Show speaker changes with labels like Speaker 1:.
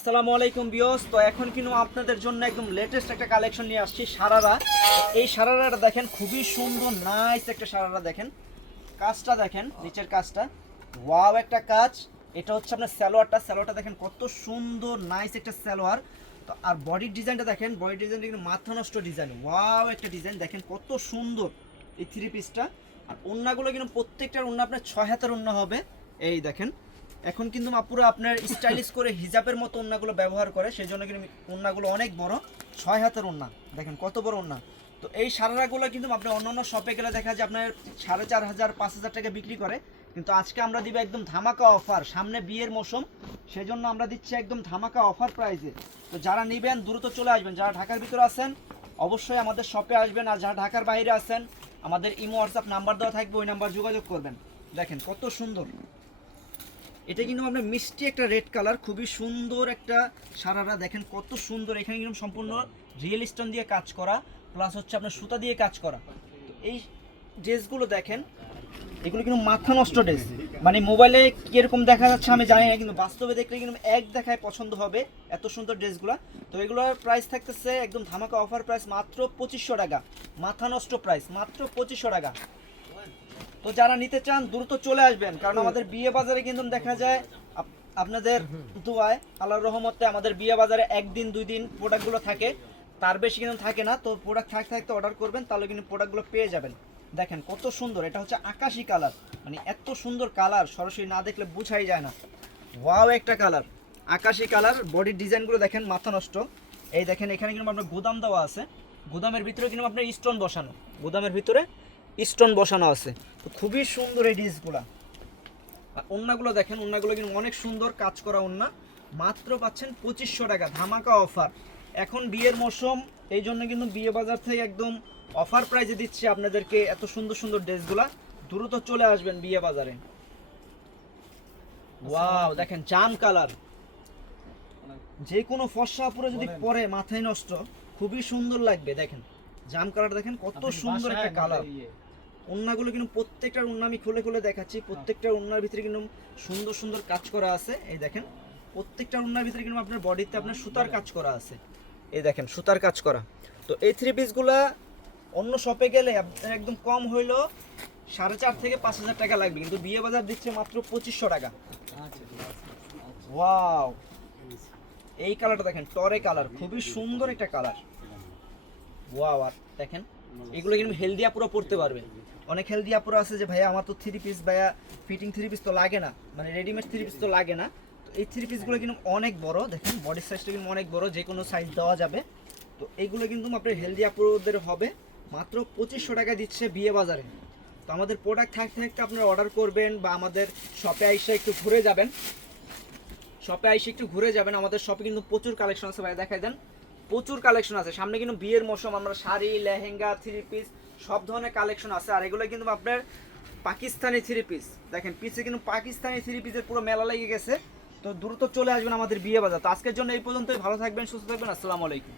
Speaker 1: আসসালামু আলাইকুম বিয়স তো এখন কিন্তু আপনাদের জন্য একদম লেটেস্ট একটা কালেকশন নিয়ে আসছি, সারারা। এই সারারাটা দেখেন, খুবই সুন্দর নাইস একটা সারারা দেখেন। কাজটা দেখেন, নিচের কাজটা। ওয়াও একটা কাজ। এটা হচ্ছে আপনার স্যালোয়ারটা স্যালোয়ারটা দেখেন, কত সুন্দর নাইস একটা স্যালোয়ার তো আর বডির ডিজাইনটা দেখেন বডি ডিজাইনটা কিন্তু মাথা নষ্ট ডিজাইন ওয়াও একটা ডিজাইন দেখেন, কত সুন্দর এই থ্রি পিসটা আর ওন্নাগুলো কিন্তু প্রত্যেকটার ওন্না আপনার ছয় হাতের ওন্না হবে। এই দেখেন এখন কিন্তু পুরো আপনার স্টাইলিশ করে হিজাবের মতো ওন্নাগুলো ব্যবহার করে সেই জন্য কিন্তু ওন্নাগুলো অনেক বড়, ছয় হাতের ওন্না দেখেন কত বড় ওন্না তো এই সারারাগুলো কিন্তু আপনার অন্য শপে গেলে দেখা যায় আপনার সাড়ে চার হাজার, পাঁচ হাজার টাকা বিক্রি করে। কিন্তু আজকে আমরা দিব একদম ধামাকা অফার সামনে বিয়ের মৌসুম সেই জন্য আমরা দিচ্ছি একদম ধামাকা অফার প্রাইসে তো যারা নেবেন, দ্রুত চলে আসবেন। যারা ঢাকার ভিতরে আছেন, অবশ্যই আমাদের শপে আসবেন। আর যারা ঢাকার বাইরে আছেন, আমাদের ইমো হোয়াটসঅ্যাপ নাম্বার দেওয়া থাকবে, ওই নাম্বার যোগাযোগ করবেন। দেখেন কত সুন্দর। এটা কিন্তু আপনার মিষ্টি একটা রেড কালার খুবই সুন্দর একটা সারারা। দেখেন কত সুন্দর, এখানে কিন্তু সম্পূর্ণ রিয়েল স্টোন দিয়ে কাজ করা প্লাস হচ্ছে আপনার সুতা দিয়ে কাজ করা। এই ড্রেসগুলো দেখেন, এগুলো কিন্তু মাথা নষ্ট ড্রেস মানে মোবাইলে কীরকম দেখা যাচ্ছে আমি জানি না, কিন্তু বাস্তবে দেখলে কিন্তু এক দেখায় পছন্দ হবে এত সুন্দর ড্রেসগুলো তো এগুলোর প্রাইস থাকতেছে একদম ধামাকা অফার প্রাইস মাত্র পঁচিশশো টাকা। মাথা নষ্ট প্রাইস মাত্র পঁচিশশো টাকা। তো যারা নিতে চান দ্রুত চলে আসবেন। কারণ আমাদের বিয়ে বাজারে কিন্তু দেখা যায় আপনাদের দোয়ায় আল্লাহর রহমতে আমাদের বিয়ে বাজারে একদিন দুই দিন প্রোডাক্টগুলো থাকে। তার বেশি কিন্তু থাকে না তো প্রোডাক্ট থাকতে থাকতে অর্ডার করবেন তাহলে কিন্তু প্রোডাক্টগুলো পেয়ে যাবেন। দেখেন কত সুন্দর এটা হচ্ছে আকাশি কালার মানে এত সুন্দর কালার সরাসরি না দেখলে বোঝাই যায় না। ওয়াও একটা কালার আকাশি কালার বডির ডিজাইনগুলো দেখেন মাথা নষ্ট। এই দেখেন এখানে কিন্তু আপনার গুদাম দেওয়া আছে। গুদামের ভিতরে কিন্তু আপনার স্টোন বসানো। গুদামের ভিতরে স্টোন বসানো আছে। তো খুবই সুন্দর এই ডিসগুলা আর ওন্নাগুলো দেখেন ওন্নাগুলো কিন্তু অনেক সুন্দর কাজ করা ওন্না। মাত্র পাচ্ছেন পঁচিশশো টাকা ধামাকা অফার এখন বিয়ের মৌসুম এই জন্য কিন্তু বিয়ে বাজার থেকে একদম অফার প্রাইজে দিচ্ছি আপনাদেরকে এত সুন্দর সুন্দর ড্রেসগুলা দ্রুত চলে আসবেন বিয়ে বাজারে। ওয়াও দেখেন জাম কালার যে কোনো ফর্সা পুরো যদি পরে মাথায় নষ্ট খুবই সুন্দর লাগবে দেখেন। জাম কালার দেখেন কত সুন্দর একটা কালার ওন্নাগুলো কিন্তু প্রত্যেকটার ওন্না আমি খুলে খুলে দেখাচ্ছি। প্রত্যেকটার ওন্নার ভিতরে কিন্তু সুন্দর সুন্দর কাজ করা আছে। এই দেখেন প্রত্যেকটা ওন্নার ভিতরে কিন্তু আপনার বডিতে আপনার সুতার কাজ করা আছে। এই দেখেন, সুতার কাজ করা। তো এই থ্রি পিসগুলা অন্য শপে গেলে আপনার একদম কম হইল সাড়ে চার থেকে পাঁচ হাজার টাকা লাগবে। কিন্তু বিয়ে বাজার দিচ্ছে মাত্র পঁচিশশো টাকা। ওয়াও! এই কালারটা দেখেন টরে কালার খুবই সুন্দর একটা কালার ওয়াও, আর দেখেন, এগুলো কিন্তু হেলদি আপুরা পড়তে পারবে। অনেক হেলদি আপুরা আছে যে, ভাইয়া, আমার তো থ্রি পিস ভাইয়া ফিটিং থ্রি পিস তো লাগে না। মানে রেডিমেড থ্রি পিস তো লাগে না। তো এই থ্রি পিসগুলো কিন্তু অনেক বড়, দেখেন বডি সাইজটা কিন্তু অনেক বড়, যে কোনো সাইজ দেওয়া যাবে। তো এইগুলো কিন্তু আপনার হেলদি আপুদের হবে। মাত্র পঁচিশশো টাকা দিচ্ছে বিয়ে বাজারে। তো আমাদের প্রোডাক্ট থাকতে থাকতে আপনারা অর্ডার করবেন বা আমাদের শপে আইসা একটু ঘুরে যাবেন। শপে আইসে একটু ঘুরে যাবেন। আমাদের শপে কিন্তু প্রচুর কালেকশন আছে ভাই দেখাই দেন। প্রচুর কালেকশন আছে। সামনে কিন্তু বিয়ের মৌসুম, আমরা শাড়ি, লেহেঙ্গা থ্রি পিস সব ধরনের কালেকশন আছে। আর এগুলো কিন্তু আপনার পাকিস্তানি থ্রি পিস দেখেন পিসে কিন্তু পাকিস্তানি থ্রি পিসের পুরো মেলা লেগে গেছে। তো দ্রুত চলে আসবেন আমাদের বিয়ে বাজার। তো আজকের জন্য এই পর্যন্তই। ভালো থাকবেন, সুস্থ থাকবেন। আসসালামু আলাইকুম।